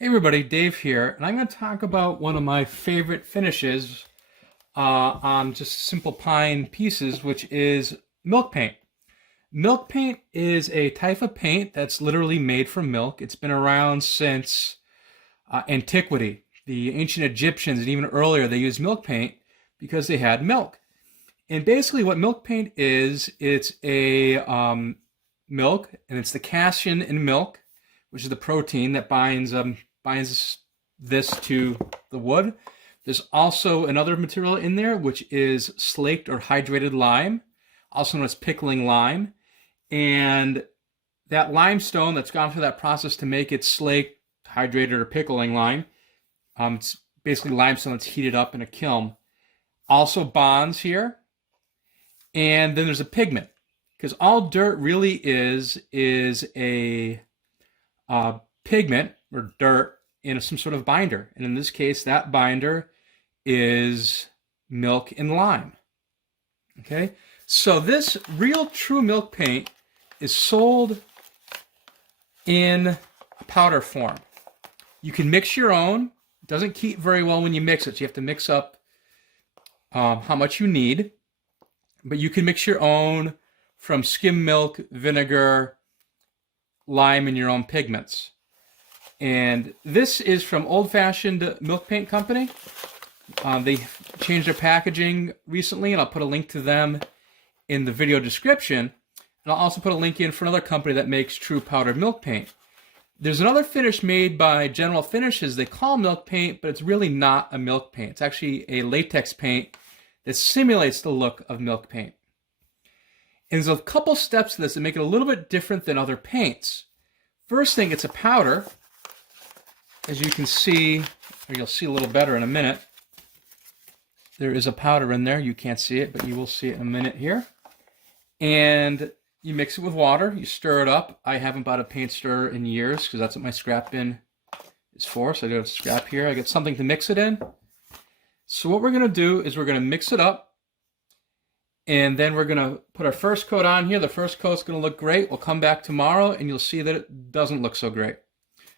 Hey everybody, Dave here, and I'm going to talk about one of my favorite finishes on just simple pine pieces, which is milk paint. Milk paint is a type of paint that's literally made from milk. It's been around since antiquity. The ancient Egyptians and even earlier, they used milk paint because they had milk. And basically, what milk paint is, it's a milk, and it's the casein in milk, which is the protein that binds this to the wood. There's also another material in there, which is slaked or hydrated lime, also known as pickling lime. And that limestone that's gone through that process to make it slaked, hydrated, or pickling lime, it's basically limestone that's heated up in a kiln, also bonds here. And then there's a pigment, because all dirt really is a pigment or dirt in some sort of binder. And in this case, that binder is milk and lime. Okay, so this real true milk paint is sold in a powder form. You can mix your own. It doesn't keep very well when you mix it, so you have to mix up how much you need. But you can mix your own from skim milk, vinegar, lime, and your own pigments. And this is from Old Fashioned Milk Paint Company. They changed their packaging recently, and I'll put a link to them in the video description. And I'll also put a link in for another company that makes true powdered milk paint. There's another finish made by General Finishes they call milk paint, but it's really not a milk paint. It's actually a latex paint that simulates the look of milk paint. And there's a couple steps to this that make it a little bit different than other paints. First thing, it's a powder. As you can see, or you'll see a little better in a minute, there is a powder in there. You can't see it, but you will see it in a minute here. And you mix it with water. You stir it up. I haven't bought a paint stirrer in years because that's what my scrap bin is for. So I do have scrap here. I get something to mix it in. So what we're going to do is we're going to mix it up. And then we're going to put our first coat on here. The first coat's going to look great. We'll come back tomorrow and you'll see that it doesn't look so great,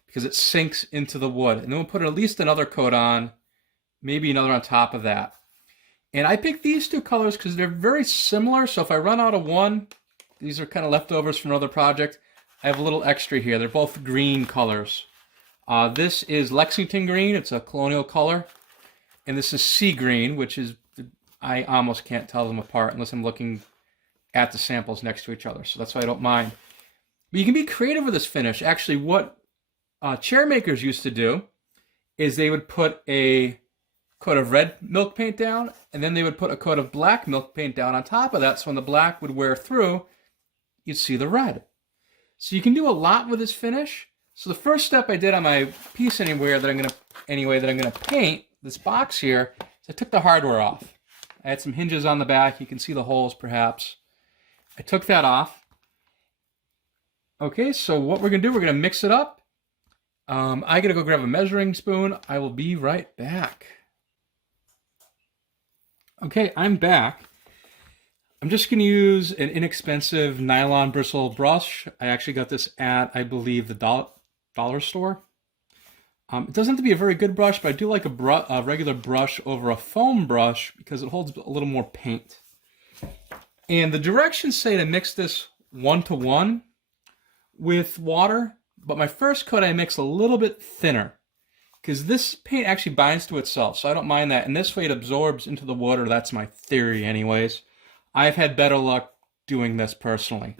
because it sinks into the wood. And then we'll put at least another coat on, maybe another on top of that. And I picked these two colors because they're very similar. So if I run out of one, these are kind of leftovers from another project, I have a little extra here. They're both green colors. This is Lexington green. It's a colonial color. And this is sea green, which is, I almost can't tell them apart unless I'm looking at the samples next to each other. So that's why I don't mind. But you can be creative with this finish. Actually, what chair makers used to do is they would put a coat of red milk paint down, and then they would put a coat of black milk paint down on top of that, so when the black would wear through, you'd see the red. So you can do a lot with this finish. So the first step I did on my piece that I'm gonna paint this box here is I took the hardware off. I had some hinges on the back. You can see the holes perhaps. I took that off. Okay, so what we're gonna do, we're gonna mix it up. I gotta go grab a measuring spoon. I will be right back. Okay, I'm back. I'm just gonna use an inexpensive nylon bristle brush. I actually got this at, I believe, the dollar store. It doesn't have to be a very good brush, but I do like a regular brush over a foam brush because it holds a little more paint. And the directions say to mix this 1-to-1 with water, but my first coat I mix a little bit thinner because this paint actually binds to itself, so I don't mind that. And this way it absorbs into the water. That's my theory anyways. I've had better luck doing this personally.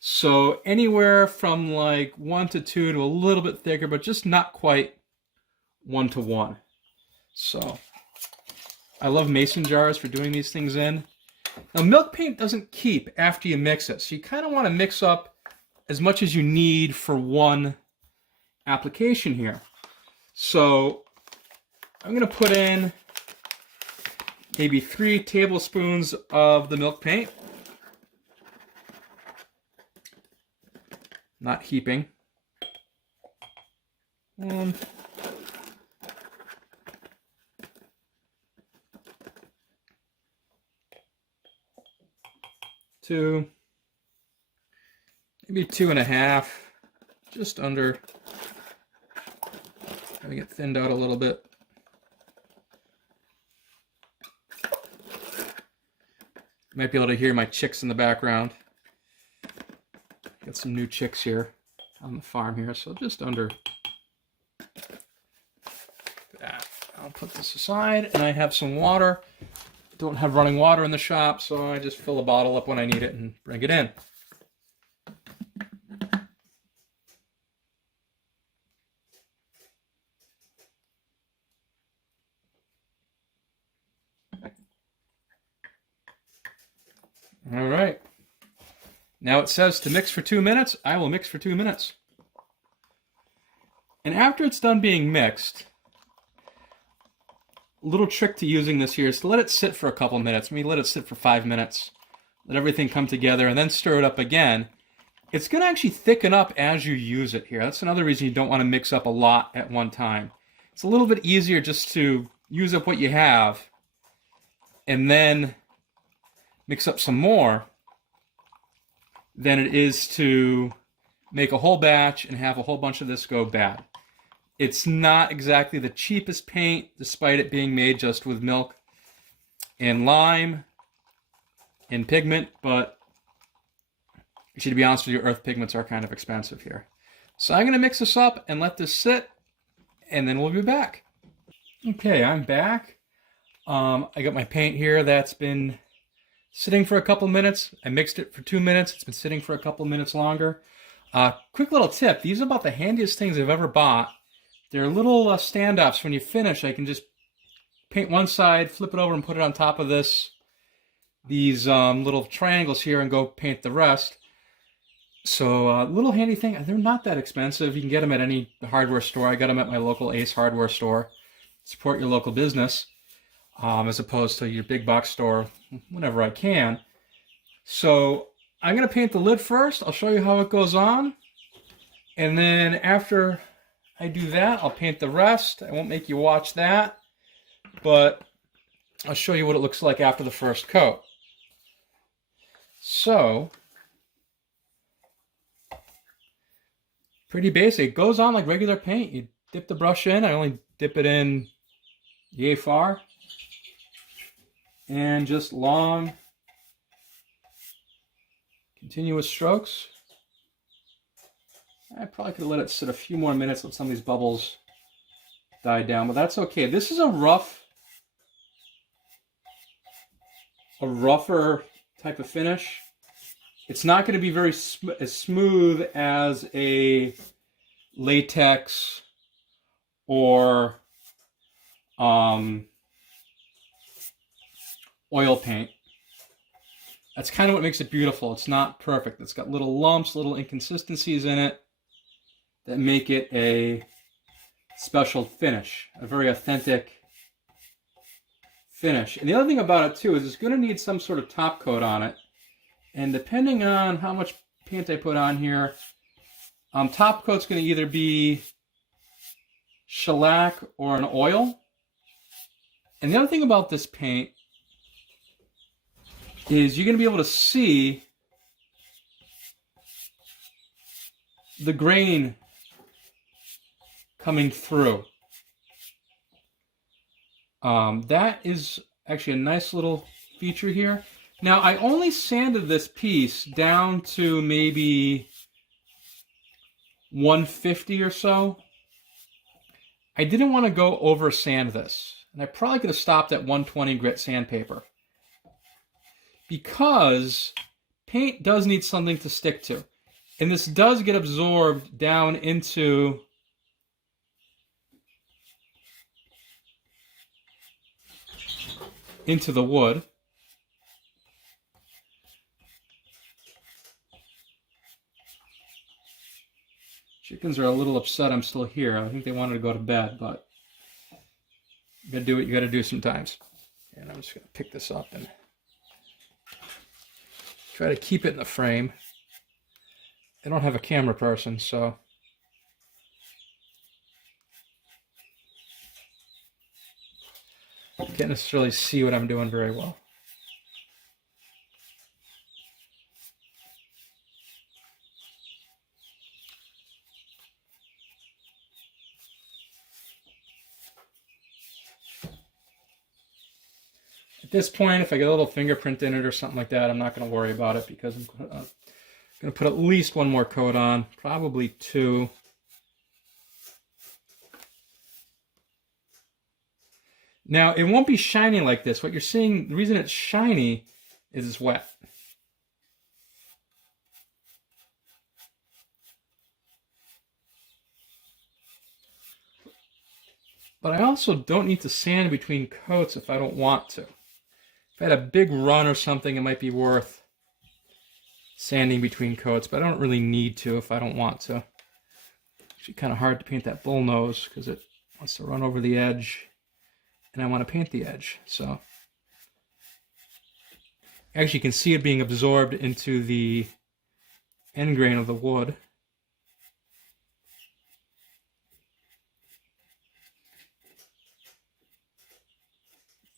So anywhere from like 1-to-2 to a little bit thicker, but just not quite 1-to-1. So I love mason jars for doing these things in. Now milk paint doesn't keep after you mix it, so you kind of want to mix up as much as you need for one application here. So I'm going to put in maybe 3 tablespoons of the milk paint. Not heaping. And 2, maybe 2.5, just under. Let me get thinned out a little bit. You might be able to hear my chicks in the background. Got some new chicks here on the farm here, so just under that. I'll put this aside, and I have some water. Don't have running water in the shop, so I just fill a bottle up when I need it and bring it in. All right. Now it says to mix for 2 minutes. I will mix for 2 minutes. And after it's done being mixed, a little trick to using this here is to let it sit for a couple minutes. Maybe let it sit for 5 minutes. Let everything come together and then stir it up again. It's going to actually thicken up as you use it here. That's another reason you don't want to mix up a lot at one time. It's a little bit easier just to use up what you have and then mix up some more than it is to make a whole batch and have a whole bunch of this go bad. It's not exactly the cheapest paint, despite it being made just with milk and lime and pigment, but actually, to be honest with you, earth pigments are kind of expensive here. So I'm going to mix this up and let this sit, and then we'll be back. Okay, I'm back. I got my paint here that's been sitting for a couple minutes. I mixed it for 2 minutes. It's been sitting for a couple minutes longer. Quick little tip. These are about the handiest things I've ever bought. They're little standoffs. When you finish, I can just paint one side, flip it over, and put it on top of these little triangles here and go paint the rest. So little handy thing. They're not that expensive. You can get them at any hardware store. I got them at my local Ace hardware store. Support your local business as opposed to your big box store whenever I can. So I'm going to paint the lid first. I'll show you how it goes on. And then after I do that, I'll paint the rest. I won't make you watch that, but I'll show you what it looks like after the first coat. So, pretty basic. It goes on like regular paint. You dip the brush in. I only dip it in yay far. And just long, continuous strokes. I probably could have let it sit a few more minutes, let some of these bubbles die down, but that's okay. This is a rougher type of finish. It's not going to be very as smooth as a latex or oil paint. That's kind of what makes it beautiful. It's not perfect. It's got little lumps, little inconsistencies in it that make it a special finish, a very authentic finish. And the other thing about it too is it's going to need some sort of top coat on it. And depending on how much paint I put on here, top coat's going to either be shellac or an oil. And the other thing about this paint is you're going to be able to see the grain coming through. That is actually a nice little feature here. Now, I only sanded this piece down to maybe 150 or so. I didn't want to go over sand this, and I probably could have stopped at 120 grit sandpaper, because paint does need something to stick to. And this does get absorbed down into the wood. Chickens are a little upset I'm still here. I think they wanted to go to bed, but you gotta do what you gotta do sometimes. And I'm just gonna pick this up and try to keep it in the frame. I don't have a camera person, so I can't necessarily see what I'm doing very well. At this point, if I get a little fingerprint in it or something like that, I'm not going to worry about it because I'm going to put at least one more coat on, probably two. Now, it won't be shiny like this. What you're seeing, the reason it's shiny is it's wet. But I also don't need to sand between coats if I don't want to. If I had a big run or something, it might be worth sanding between coats, but I don't really need to if I don't want to. It's actually kind of hard to paint that bull nose because it wants to run over the edge, and I want to paint the edge. So actually you can see it being absorbed into the end grain of the wood.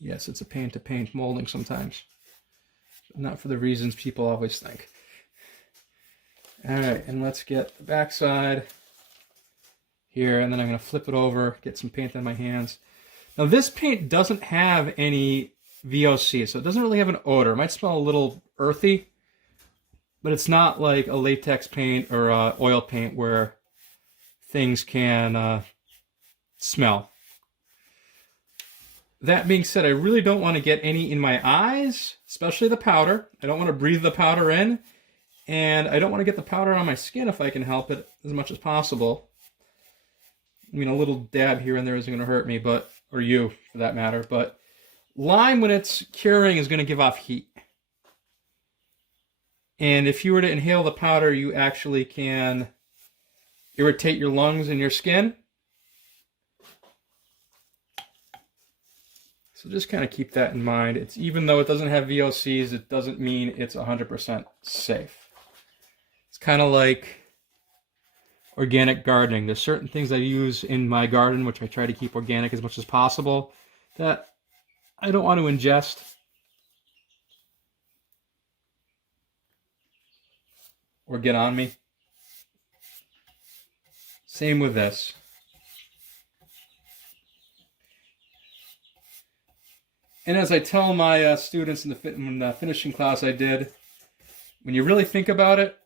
Yes, it's a paint-to-paint molding sometimes. Not for the reasons people always think. All right, and let's get the backside here, and then I'm going to flip it over, get some paint on my hands. Now this paint doesn't have any VOC, so it doesn't really have an odor. It might smell a little earthy, but it's not like a latex paint or oil paint where things can smell. That being said, I really don't want to get any in my eyes, especially the powder. I don't want to breathe the powder in, and I don't want to get the powder on my skin if I can help it as much as possible. I mean, a little dab here and there isn't going to hurt me, but, or you for that matter, but lime, when it's curing, is going to give off heat. And if you were to inhale the powder, you actually can irritate your lungs and your skin. So just kind of keep that in mind. It's, even though it doesn't have VOCs, it doesn't mean it's 100% safe. It's kind of like organic gardening. There's certain things I use in my garden, which I try to keep organic as much as possible, that I don't want to ingest. Or get on me. Same with this. And as I tell my students in the finishing class I did, when you really think about it,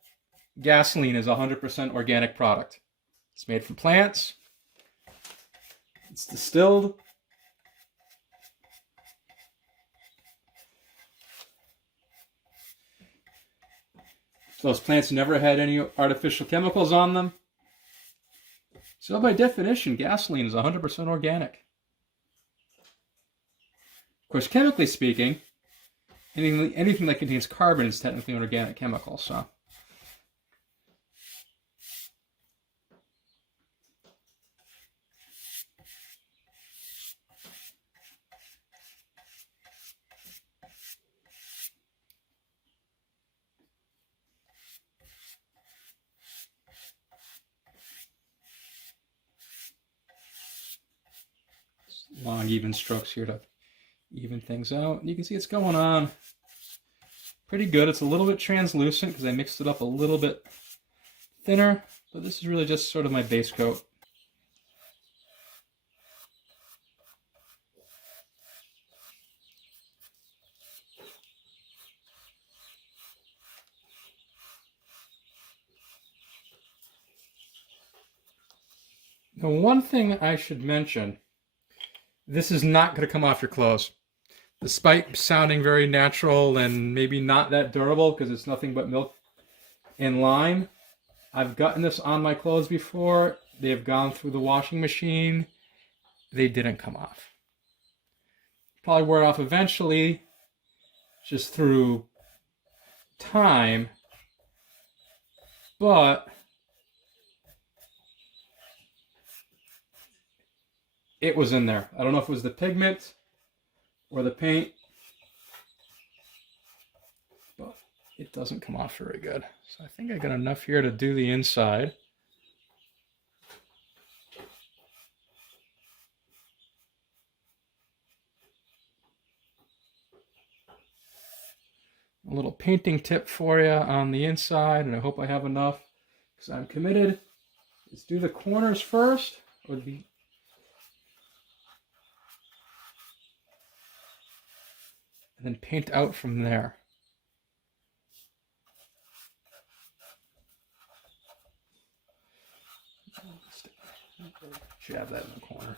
gasoline is a 100% organic product. It's made from plants. It's distilled. Those plants never had any artificial chemicals on them. So by definition, gasoline is 100% organic. Of course, chemically speaking, anything that contains carbon is technically an organic chemical, so. Long, even strokes here to even things out. And you can see it's going on pretty good. It's a little bit translucent because I mixed it up a little bit thinner, but this is really just sort of my base coat. Now, one thing I should mention, this is not going to come off your clothes. Despite sounding very natural and maybe not that durable because it's nothing but milk and lime, I've gotten this on my clothes before. They have gone through the washing machine. They didn't come off. Probably wear off eventually, just through time, but it was in there. I don't know if it was the pigment or the paint, but it doesn't come off very good. So I think I got enough here to do the inside. A little painting tip for you on the inside, and I hope I have enough because I'm committed. Let's do the corners first. Would be and then paint out from there. Jab that in the corner.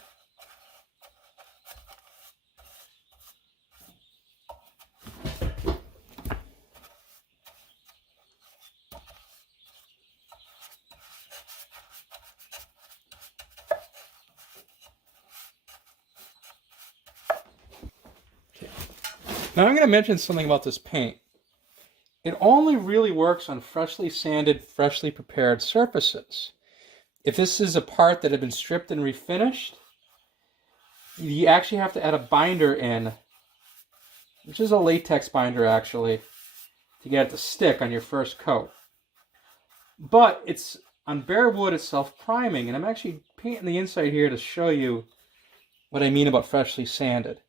Now I'm going to mention something about this paint. It only really works on freshly sanded, freshly prepared surfaces. If this is a part that had been stripped and refinished, you actually have to add a binder in, which is a latex binder actually, to get it to stick on your first coat. But it's on bare wood, it's self-priming, and I'm actually painting the inside here to show you what I mean about freshly sanded.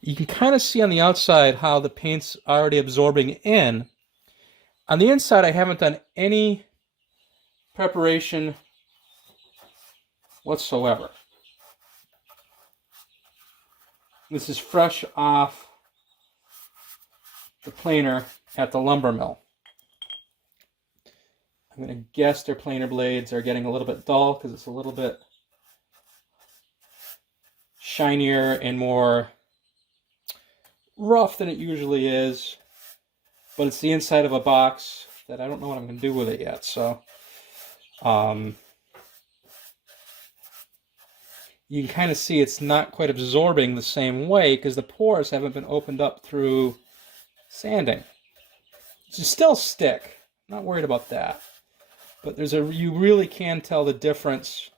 You can kind of see on the outside how the paint's already absorbing in. On the inside, I haven't done any preparation whatsoever. This is fresh off the planer at the lumber mill. I'm going to guess their planer blades are getting a little bit dull because it's a little bit shinier and more rough than it usually is, but it's the inside of a box that I don't know what I'm going to do with it yet. So you can kind of see it's not quite absorbing the same way because the pores haven't been opened up through sanding. It's still stick. I'm not worried about that, but you really can tell the difference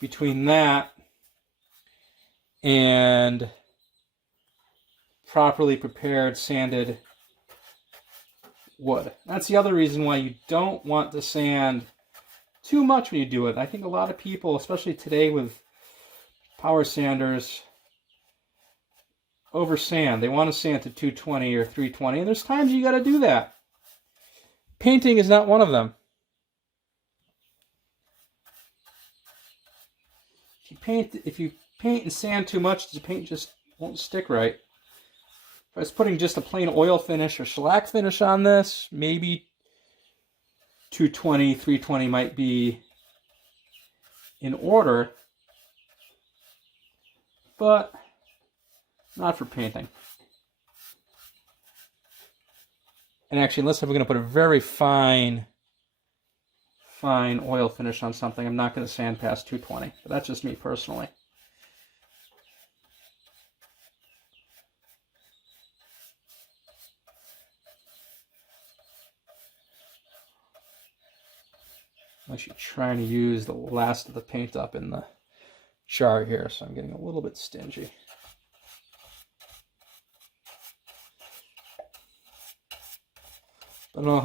between that and properly prepared sanded wood. That's the other reason why you don't want to sand too much when you do it. I think a lot of people, especially today with power sanders, over sand. They want to sand to 220 or 320, and there's times you got to do that. Painting is not one of them. If you paint and sand too much, the paint just won't stick right. If I was putting just a plain oil finish or shellac finish on this, maybe 220, 320 might be in order, but not for painting. And actually, unless I'm going to put a very fine oil finish on something, I'm not going to sand past 220. But that's just me personally. I'm actually trying to use the last of the paint up in the jar here, so I'm getting a little bit stingy. I'll know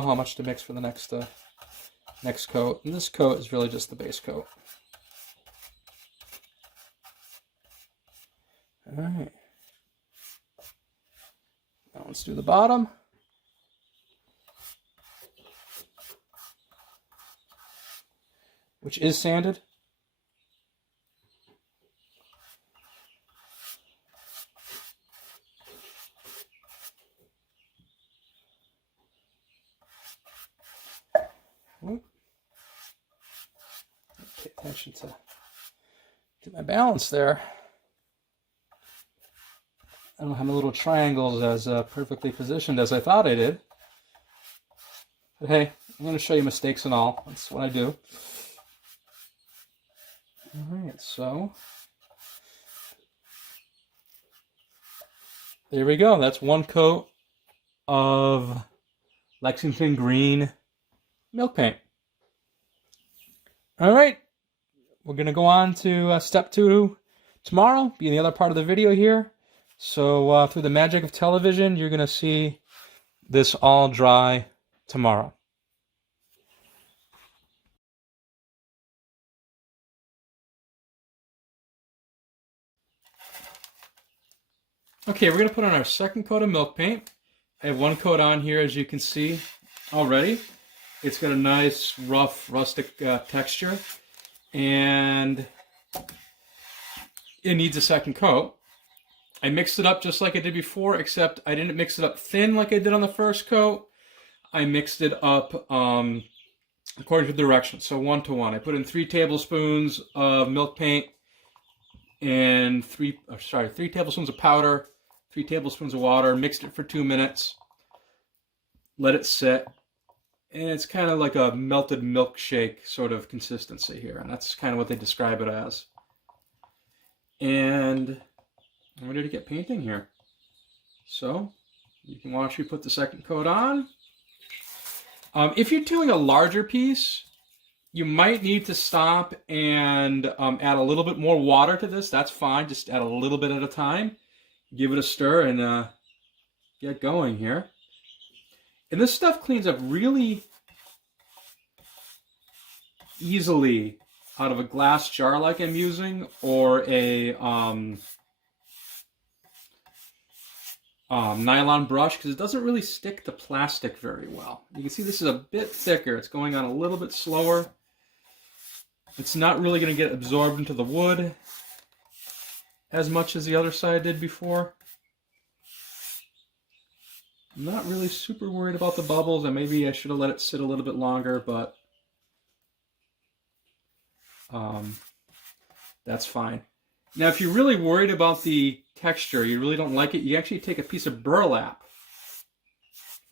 how much to mix for the next coat. And this coat is really just the base coat. All right. Now let's do the bottom. Which is sanded. Pay attention to get my balance there. I don't have my little triangles as perfectly positioned as I thought I did. But hey, I'm going to show you mistakes and all. That's what I do. All right, so there we go. That's one coat of Lexington green milk paint. All right, we're going to go on to step 2 tomorrow, be in the other part of the video here. So through the magic of television, you're going to see this all dry tomorrow. Okay, we're going to put on our second coat of milk paint. I have one coat on here, as you can see already. It's got a nice, rough, rustic texture, and it needs a second coat. I mixed it up just like I did before, except I didn't mix it up thin like I did on the first coat. I mixed it up according to the directions, so 1-to-1. I put in 3 tablespoons of milk paint and 3 tablespoons of powder, 3 tablespoons of water, mixed it for 2 minutes, let it sit, and it's kind of like a melted milkshake sort of consistency here, and that's kind of what they describe it as. And I'm ready to get painting here. So you can watch me put the second coat on. If you're doing a larger piece, you might need to stop and add a little bit more water to this. That's fine. Just add a little bit at a time. Give it a stir and get going here. And this stuff cleans up really easily out of a glass jar like I'm using, or a nylon brush, because it doesn't really stick to plastic very well. You can see this is a bit thicker. It's going on a little bit slower. It's not really going to get absorbed into the wood as much as the other side did before. I'm not really super worried about the bubbles, and maybe I should have let it sit a little bit longer, but that's fine. Now, if you're really worried about the texture, you really don't like it, you actually take a piece of burlap,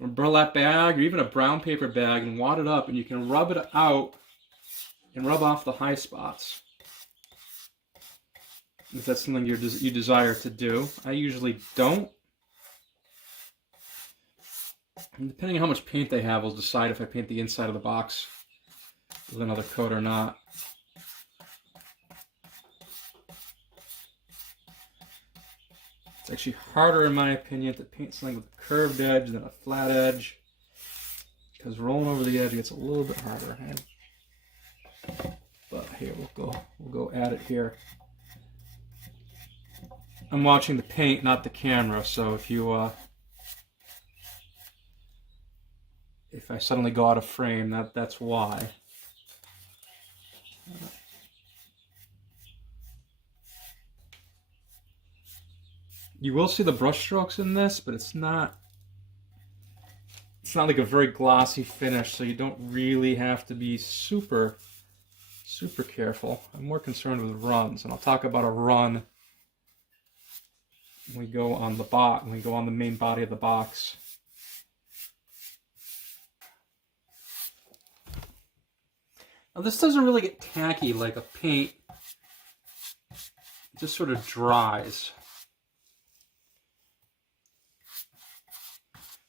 a burlap bag, or even a brown paper bag, and wad it up, and you can rub it out and rub off the high spots, if that's something you desire to do. I usually don't. And depending on how much paint they have, will decide if I paint the inside of the box with another coat or not. It's actually harder, in my opinion, to paint something with a curved edge than a flat edge, because rolling over the edge gets a little bit harder. But here, we'll go at it here. I'm watching the paint, not the camera, so if I suddenly go out of frame, that's why. You will see the brush strokes in this, but it's not like a very glossy finish, so you don't really have to be super careful. I'm more concerned with runs, and I'll talk about a run when we go on the main body of the box. Now, this doesn't really get tacky like a paint. It just sort of dries.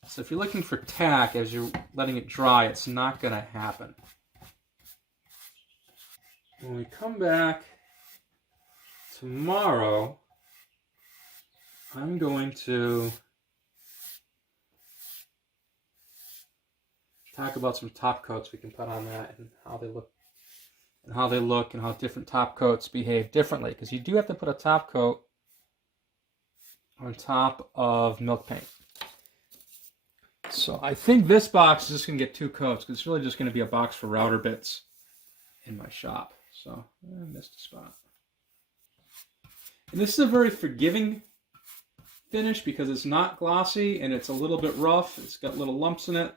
So if you're looking for tack as you're letting it dry, it's not going to happen. When we come back tomorrow, I'm going to talk about some top coats we can put on that, and how they look, and how different top coats behave differently, because you do have to put a top coat on top of milk paint. So I think this box is just going to get 2 coats, because it's really just going to be a box for router bits in my shop. So I missed a spot. And this is a very forgiving finish because it's not glossy and it's a little bit rough. It's got little lumps in it,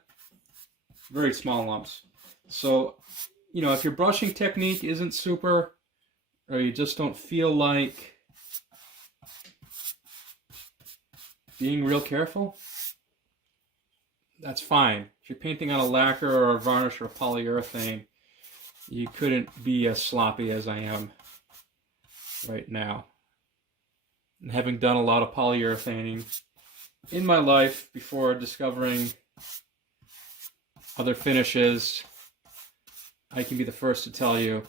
very small lumps. So, you know, if your brushing technique isn't super, or you just don't feel like being real careful, that's fine. If you're painting on a lacquer or a varnish or a polyurethane, you couldn't be as sloppy as I am right now. And having done a lot of polyurethaning in my life before discovering other finishes, I can be the first to tell you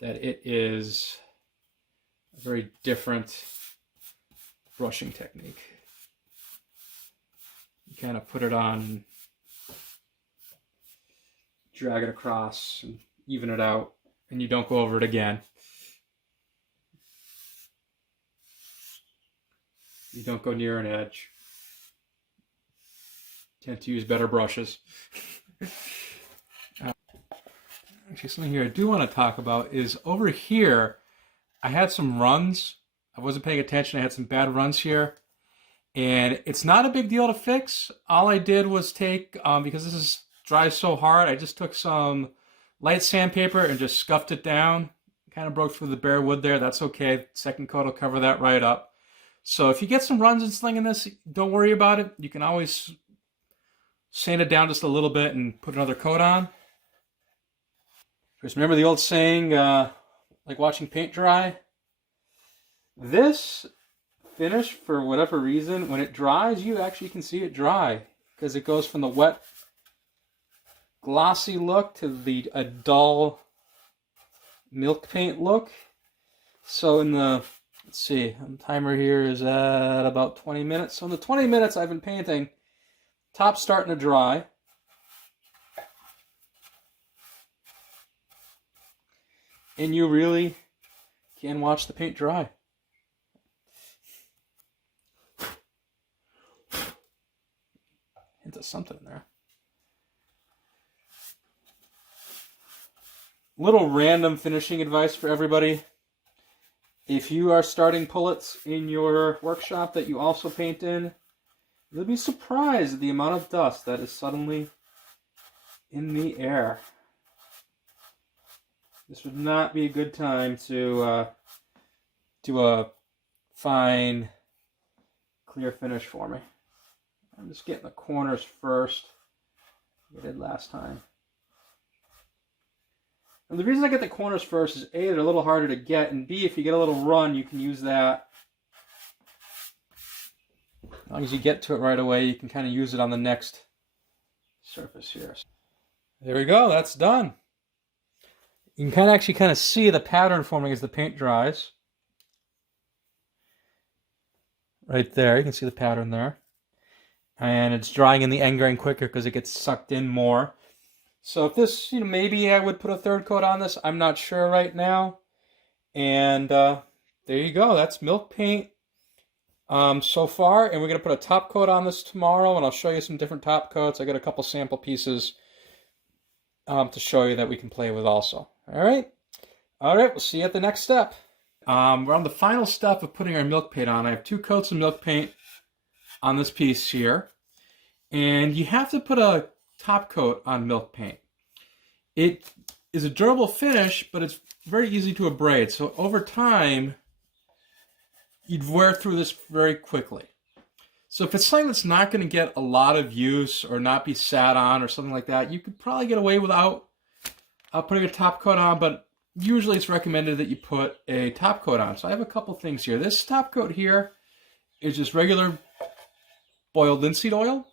that it is a very different brushing technique. You kind of put it on, drag it across, and even it out, and you don't go over it again. You don't go near an edge. You tend to use better brushes. Actually, something here I do want to talk about is over here, I had some runs. I wasn't paying attention. I had some bad runs here. And it's not a big deal to fix. All I did was take, because this is dries so hard, I just took some light sandpaper and just scuffed it down. Kind of broke through the bare wood there. That's okay. Second coat will cover that right up. So if you get some runs and slinging this, don't worry about it. You can always sand it down just a little bit and put another coat on. Just remember the old saying, like watching paint dry? This finish, for whatever reason, when it dries, you actually can see it dry because it goes from the wet, glossy look to a dull milk paint look. So in the, let's see, the timer here is at about 20 minutes. So in the 20 minutes I've been painting, top's starting to dry. And you really can watch the paint dry. Hint of something in there. Little random finishing advice for everybody. If you are starting pullets in your workshop that you also paint in, you'll be surprised at the amount of dust that is suddenly in the air. This would not be a good time to do a fine, clear finish for me. I'm just getting the corners first, like I did last time. And the reason I get the corners first is A, they're a little harder to get, and B, if you get a little run, you can use that. As long as you get to it right away, you can kind of use it on the next surface here. There we go, that's done. You can actually kind of see the pattern forming as the paint dries. Right there, you can see the pattern there. And it's drying in the end grain quicker because it gets sucked in more. So if this, maybe I would put a third coat on this. I'm not sure right now. And there you go. That's milk paint so far. And we're going to put a top coat on this tomorrow. And I'll show you some different top coats. I got a couple sample pieces to show you that we can play with also. All right. We'll see you at the next step. We're on the final step of putting our milk paint on. I have 2 coats of milk paint on this piece here. And you have to put a top coat on milk paint. It is a durable finish, but it's very easy to abrade. So over time, you'd wear through this very quickly. So if it's something that's not going to get a lot of use or not be sat on or something like that, you could probably get away without putting a top coat on, but usually it's recommended that you put a top coat on. So I have a couple things here. This top coat here is just regular boiled linseed oil,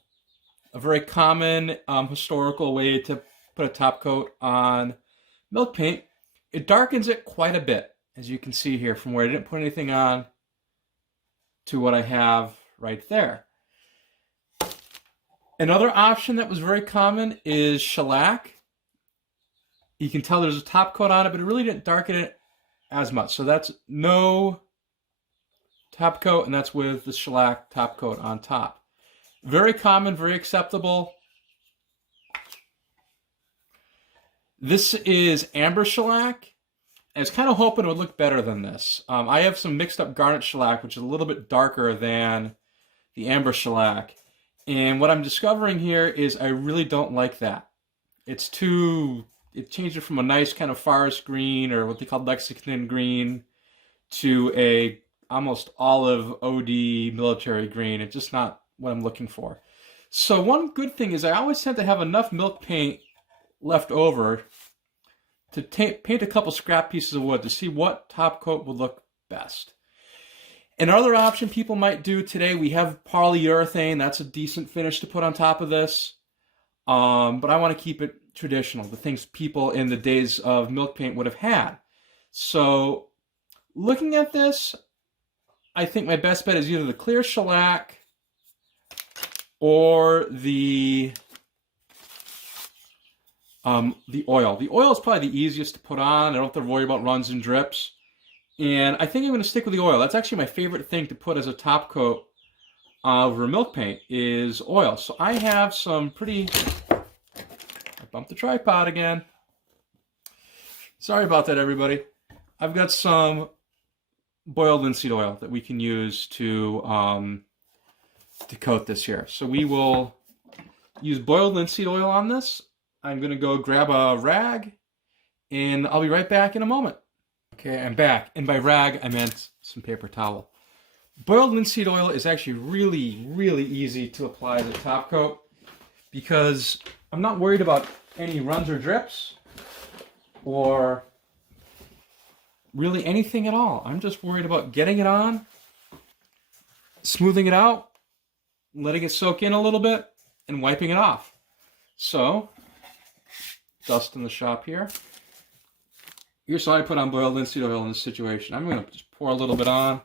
a very common historical way to put a top coat on milk paint. It darkens it quite a bit, as you can see here, from where I didn't put anything on to what I have right there. Another option that was very common is shellac. You can tell there's a top coat on it, but it really didn't darken it as much. So that's no top coat, and that's with the shellac top coat on top. Very common, very acceptable. This is amber shellac. I was kind of hoping it would look better than this. I have some mixed up garnet shellac, which is a little bit darker than the amber shellac. And what I'm discovering here is I really don't like that. It changed it from a nice kind of forest green, or what they call Lexington green, to a almost olive OD military green. It's just not what I'm looking for. So one good thing is I always tend to have enough milk paint left over to paint a couple scrap pieces of wood to see what top coat would look best. Another option people might do today, we have polyurethane. That's a decent finish to put on top of this. But I want to keep it traditional, the things people in the days of milk paint would have had. So looking at this, I think my best bet is either the clear shellac or the oil. The oil is probably the easiest to put on. I don't have to worry about runs and drips. And I think I'm going to stick with the oil. That's actually my favorite thing to put as a top coat over milk paint is oil. So I have some pretty, I bumped the tripod again. Sorry about that, everybody. I've got some boiled linseed oil that we can use to coat this here. So we will use boiled linseed oil on this. I'm going to go grab a rag, and I'll be right back in a moment. Okay, I'm back. And by rag, I meant some paper towel. Boiled linseed oil is actually really, really easy to apply as a top coat because I'm not worried about any runs or drips or really anything at all. I'm just worried about getting it on, smoothing it out, letting it soak in a little bit, and wiping it off. So, dust in the shop here. Here's how I put on boiled linseed oil in this situation. I'm going to just pour a little bit on.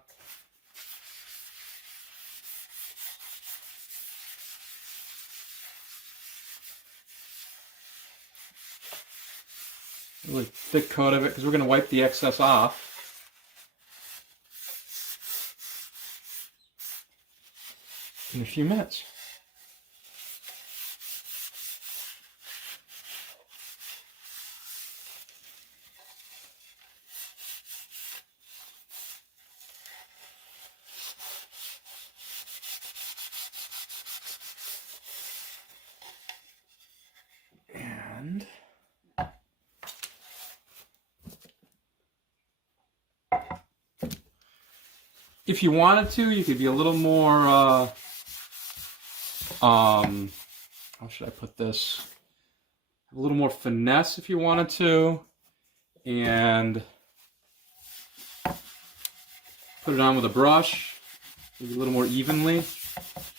Really thick coat of it because we're going to wipe the excess off. In a few minutes. And if you wanted to, you could be a little more how should I put this? A little more finesse if you wanted to, and put it on with a brush, maybe a little more evenly.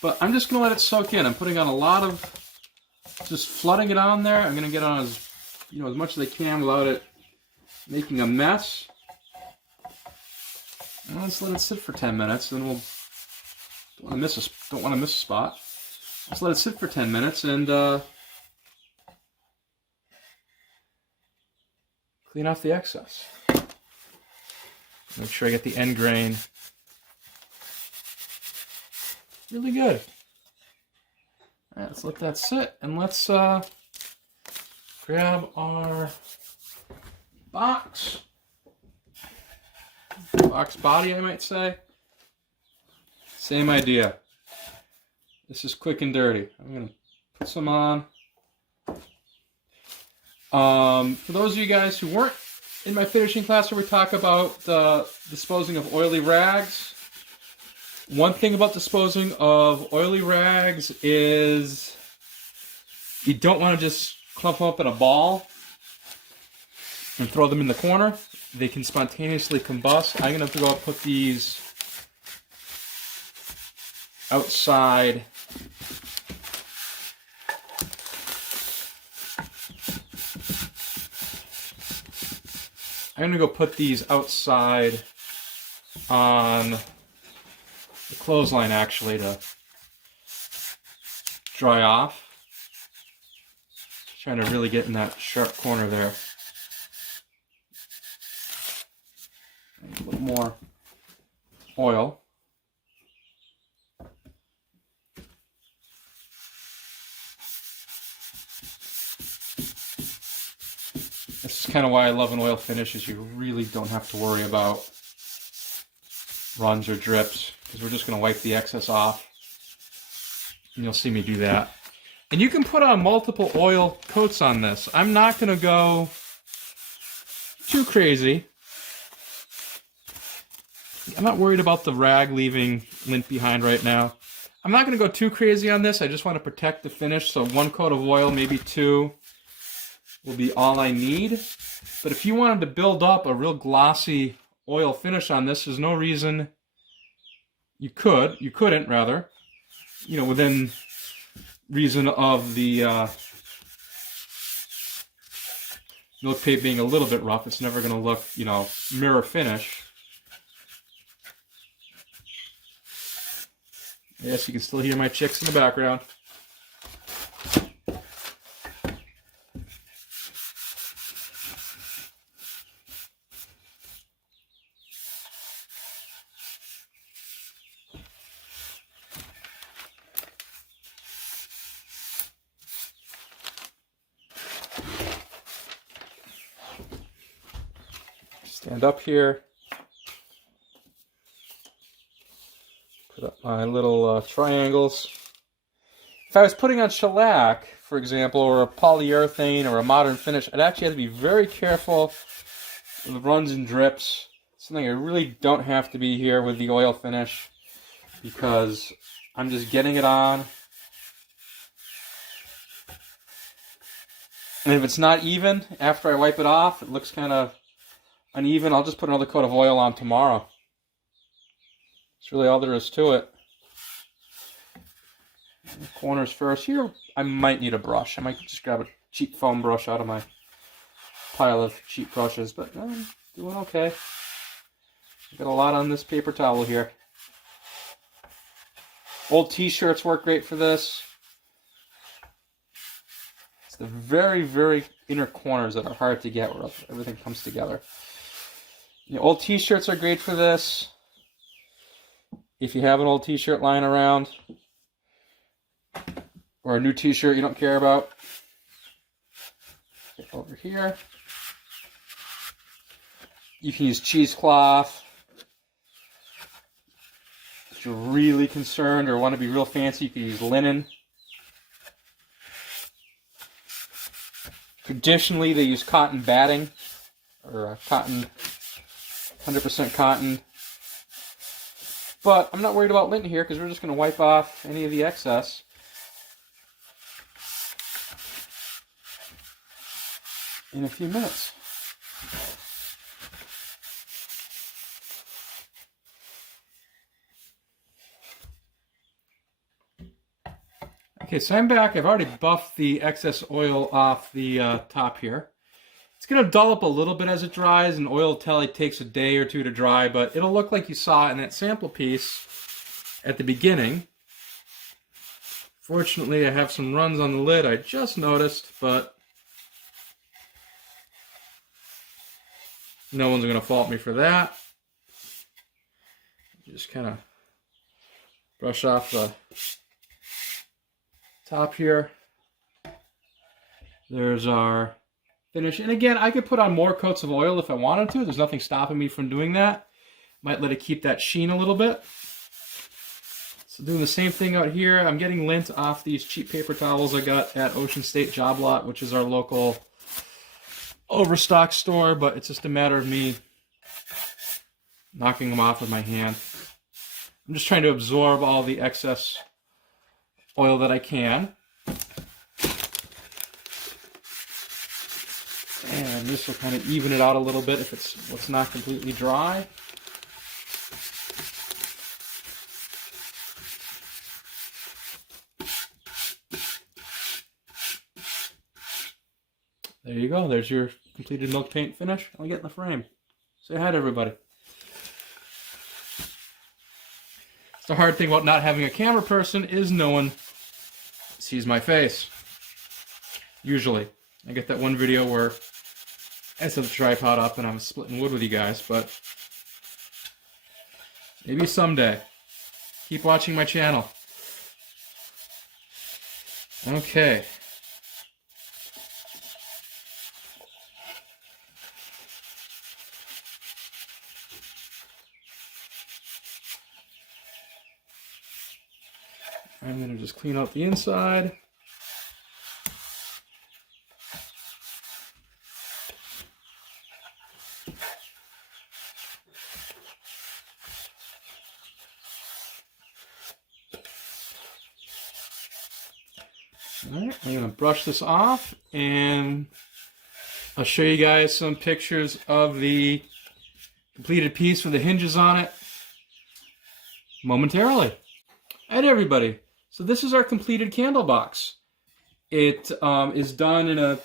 But I'm just going to let it soak in. I'm putting on a lot of, just flooding it on there. I'm going to get on as much as I can without it making a mess. And let's let it sit for 10 minutes, and we'll don't want to miss a spot. Just let it sit for 10 minutes and clean off the excess. Make sure I get the end grain really good. All right, let's let that sit, and let's grab our box body, I might say. Same idea. This is quick and dirty. I'm going to put some on. For those of you guys who weren't in my finishing class where we talk about disposing of oily rags, one thing about disposing of oily rags is you don't want to just clump them up in a ball and throw them in the corner. They can spontaneously combust. I'm going to go put these outside. I'm going to go put these outside on the clothesline actually to dry off. Trying to really get in that sharp corner there. A little more oil. This is kind of why I love an oil finish, is you really don't have to worry about runs or drips, because we're just going to wipe the excess off. And you'll see me do that. And you can put on multiple oil coats on this. I'm not going to go too crazy. I'm not worried about the rag leaving lint behind right now. I'm not going to go too crazy on this. I just want to protect the finish. So one coat of oil, maybe two, will be all I need. But if you wanted to build up a real glossy oil finish on this, there's no reason you couldn't rather, within reason of the milk paint being a little bit rough. It's never going to look, mirror finish. Yes, you can still hear my chicks in the background. Stand up here. Put up my little triangles. If I was putting on shellac, for example, or a polyurethane or a modern finish, I'd actually have to be very careful with the runs and drips. Something I really don't have to be here with the oil finish, because I'm just getting it on. And if it's not even, after I wipe it off, it looks kind of uneven, I'll just put another coat of oil on tomorrow. That's really all there is to it. Corners first. Here, I might need a brush. I might just grab a cheap foam brush out of my pile of cheap brushes, but I'm doing okay. Got a lot on this paper towel here. Old t-shirts work great for this. It's the very, very inner corners that are hard to get where everything comes together. Old t-shirts are great for this. If you have an old t-shirt lying around, or a new t-shirt you don't care about, get over here. You can use cheesecloth. If you're really concerned or want to be real fancy, you can use linen. Traditionally, they use cotton batting, or cotton, 100% cotton. But I'm not worried about lint here, because we're just going to wipe off any of the excess. In a few minutes. Okay, so I'm back. I've already buffed the excess oil off the top here. It's going to dull up a little bit as it dries, and oil tell takes a day or two to dry, but it'll look like you saw in that sample piece at the beginning. Fortunately, I have some runs on the lid I just noticed, but no one's going to fault me for that. Just kind of brush off the top here. There's our finish. And again, I could put on more coats of oil if I wanted to. There's nothing stopping me from doing that. Might let it keep that sheen a little bit. So doing the same thing out here. I'm getting lint off these cheap paper towels I got at Ocean State Job Lot, which is our local overstock store, but it's just a matter of me knocking them off with my hand. I'm just trying to absorb all the excess oil that I can. And this will kind of even it out a little bit if it's not completely dry. There you go. There's your completed milk paint finish. I'll get in the frame. Say hi to everybody. The hard thing about not having a camera person is no one sees my face. Usually. I get that one video where I set the tripod up and I'm splitting wood with you guys, but maybe someday. Keep watching my channel. Okay. I'm going to just clean out the inside. All right, I'm going to brush this off, and I'll show you guys some pictures of the completed piece with the hinges on it momentarily. All right, everybody. So this is our completed candle box. It is done in a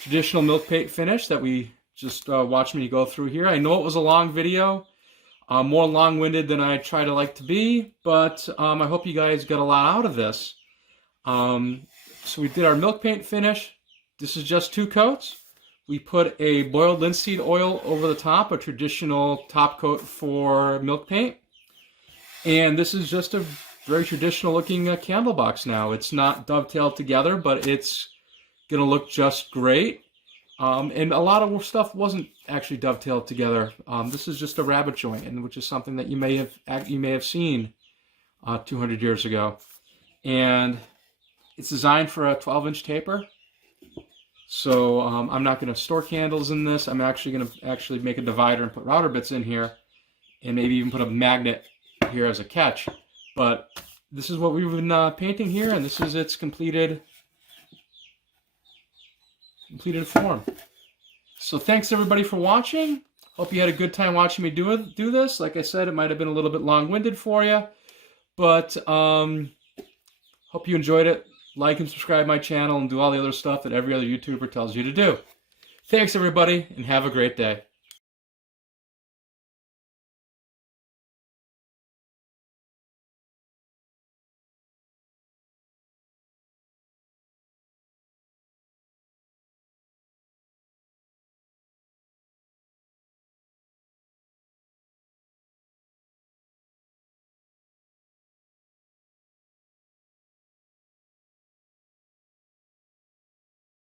traditional milk paint finish that we just watched me go through here. I know it was a long video, more long-winded than I try to like to be, but I hope you guys got a lot out of this. So we did our milk paint finish. This is just 2 coats. We put a boiled linseed oil over the top, a traditional top coat for milk paint. And this is just a very traditional looking candle box now. It's not dovetailed together, but it's going to look just great. And a lot of stuff wasn't actually dovetailed together. This is just a rabbet joint, and which is something that you may have seen 200 years ago. And it's designed for a 12-inch taper. So I'm not going to store candles in this. I'm actually going to make a divider and put router bits in here, and maybe even put a magnet here as a catch. But this is what we've been painting here, and this is its completed form. So thanks everybody for watching. Hope you had a good time watching me do this. Like I said, it might have been a little bit long-winded for you, but hope you enjoyed it. Like and subscribe my channel and do all the other stuff that every other YouTuber tells you to do. Thanks everybody, and have a great day.